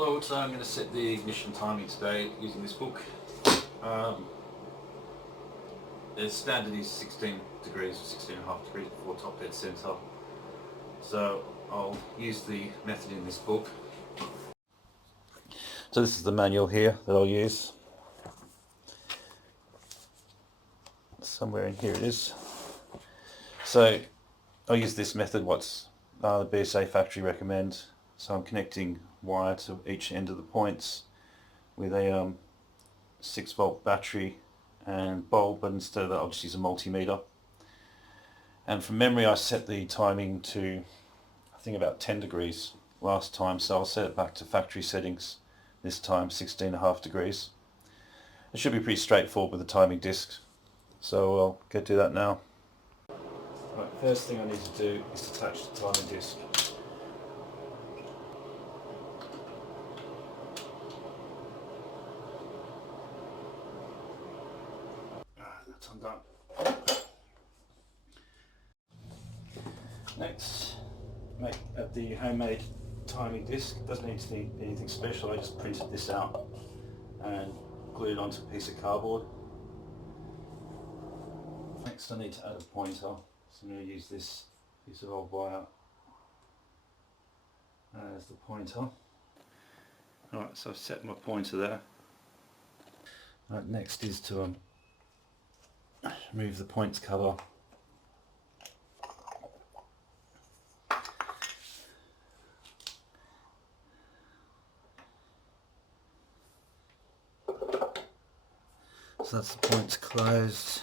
Hello, so I'm going to set the ignition timing today using this book. The standard is 16 degrees, 16.5 degrees before top dead center. So I'll use the method in this book. So this is the manual here that I'll use. Somewhere in here it is. So I'll use this method, what's the BSA factory recommend. So I'm connecting wire to each end of the points with a 6-volt battery and bulb, but instead of that I'll just use a multimeter. And from memory I set the timing to I think about 10 degrees last time, so I'll set it back to factory settings this time, 16.5 degrees. It should be pretty straightforward with the timing disc, so I'll go do that now. Right, first thing I need to do is attach the timing disc. That's undone. Next, make the homemade timing disc. Doesn't need to be anything special. I just printed this out and glued it onto a piece of cardboard. Next, I need to add a pointer. So I'm going to use this piece of old wire as the pointer. Alright, so I've set my pointer there. Right, next is to remove the points cover. So that's the points closed.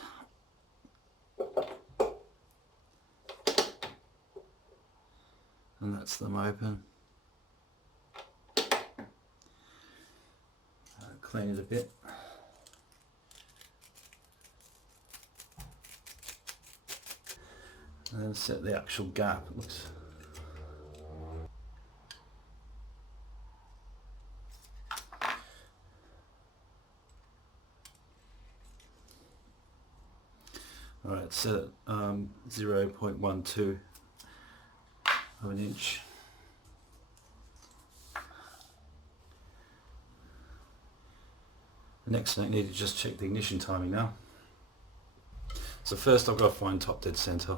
And that's them open. Clean it a bit. And then set the actual gap. It looks alright, set it 0.12 of an inch. The next thing I need to just check the ignition timing now. So first I've got to find top dead center.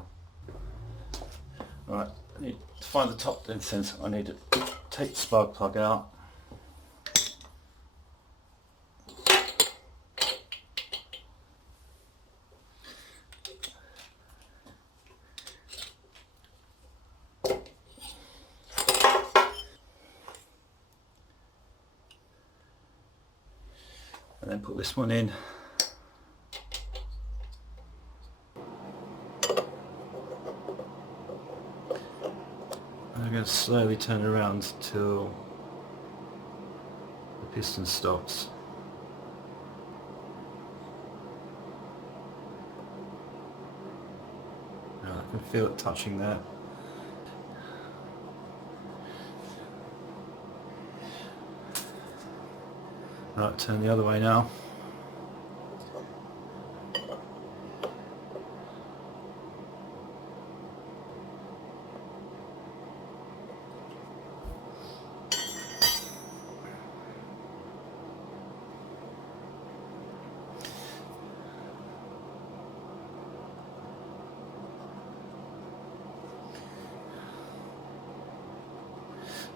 Alright, I need to find the top dead center. I need to take the spark plug out. And then put this one in. And I'm going to slowly turn it around till the piston stops. Now I can feel it touching there. Right, turn the other way now.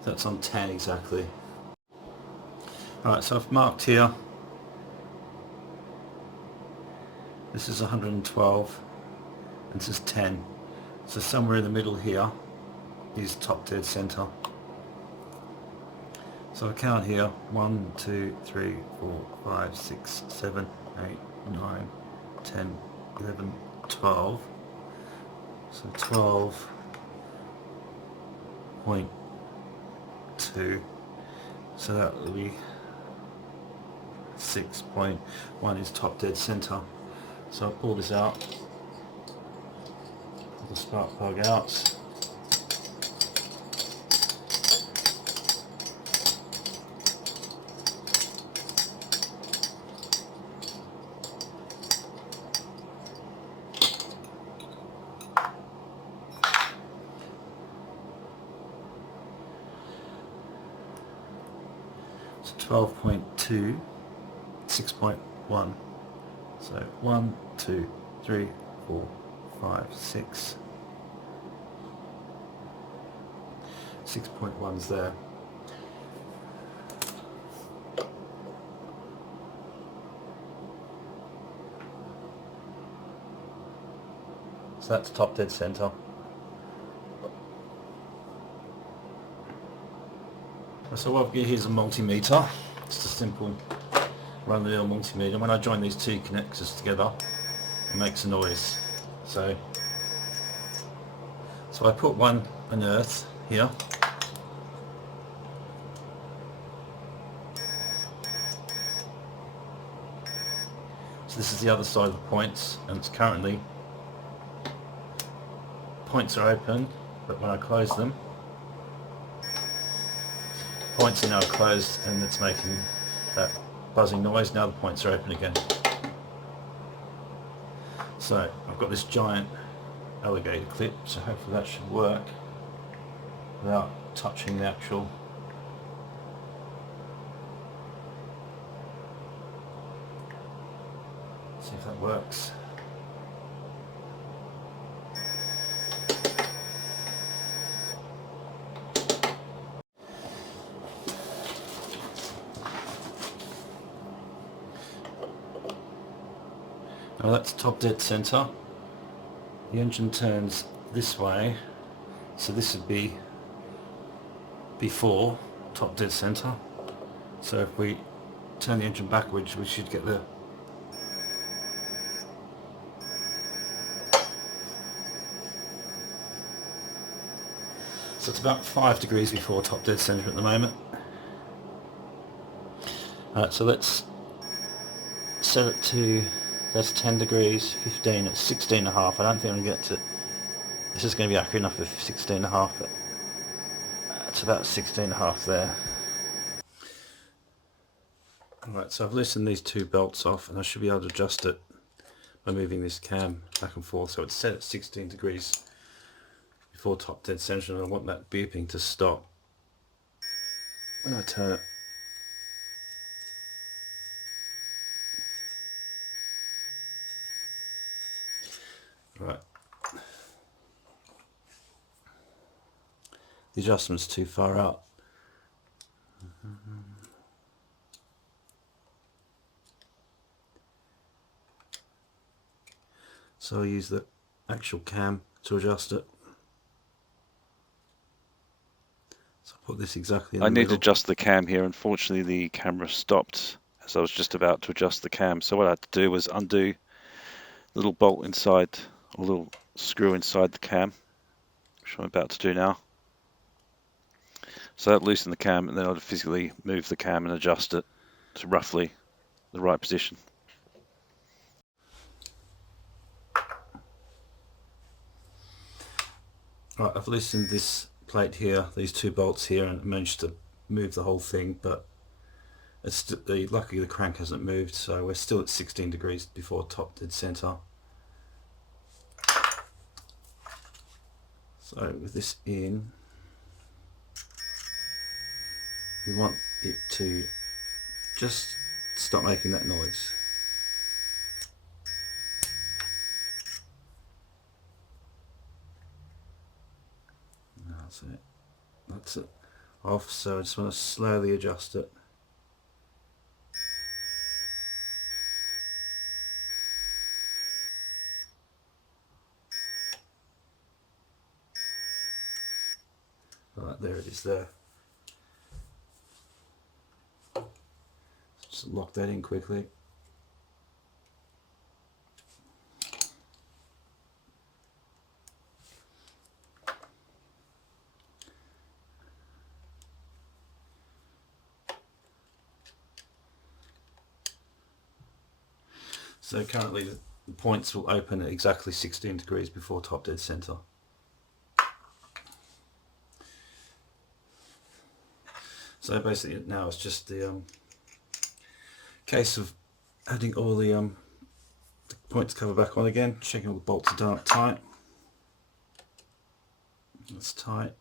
That's on 10 exactly. Alright, so I've marked here. This is 112 and this is 10. So somewhere in the middle here is top dead center. So I count here 1, 2, 3, 4, 5, 6, 7, 8, 9, 10, 11, 12. So 12.2. So that will be 6.1 is top dead center. So I'll pull this out, pull the spark plug out. So 12.2, 6.1. So 1, 2, 3, 4, 5, 6. 6.1's there. So that's top dead center. So what I've got here is a multimeter. It's a simple run-of-the-mill multimeter. When I join these two connectors together, it makes a noise. So I put an earth here. So this is the other side of the points, and it's currently, points are open, but when I close them, points are now closed and it's making that buzzing noise. Now the points are open again. So I've got this giant alligator clip, so hopefully that should work without touching the actual see if that works. Now that's top dead center. The engine turns this way, so this would be before top dead center. So if we turn the engine backwards, we should get the so it's about 5 degrees before top dead center at the moment. Alright, so let's set it to, that's 10 degrees, 15, it's 16 and a half. I don't think I'm going to get to, this is going to be accurate enough for 16 and a half, but it's about 16 and a half there. Alright, so I've loosened these two belts off and I should be able to adjust it by moving this cam back and forth. So it's set at 16 degrees before top dead center, and I want that beeping to stop when I turn it. Right. The adjustment's too far out. So I'll use the actual cam to adjust it. So I'll put this exactly in the I need middle. to adjust the cam here. Unfortunately, the camera stopped as I was just about to adjust the cam. So what I had to do was undo the little bolt inside, a little screw inside the cam, which I'm about to do now. So that loosened the cam, and then I'd physically move the cam and adjust it to roughly the right position. Right, I've loosened this plate here, these two bolts here, and managed to move the whole thing, but it's luckily the crank hasn't moved, so we're still at 16 degrees before top dead center. So with this in, we want it to just stop making that noise. That's it. That's it. Off, so I just want to slowly adjust it. Right, there it is there. Just lock that in quickly. So currently the points will open at exactly 16 degrees before top dead center. So basically now it's just the case of adding all the points cover back on again, checking all the bolts are done up tight. That's tight.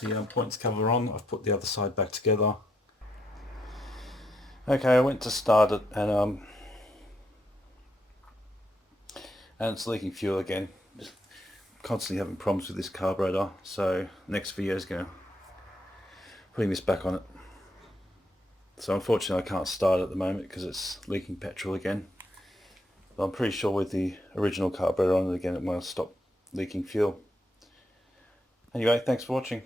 the points cover on. I've put the other side back together. Okay, I went to start it and it's leaking fuel again. Just constantly having problems with this carburetor. So next video is going to putting this back on it. So unfortunately I can't start it at the moment because it's leaking petrol again. But I'm pretty sure with the original carburetor on it again it will stop leaking fuel. Anyway, thanks for watching.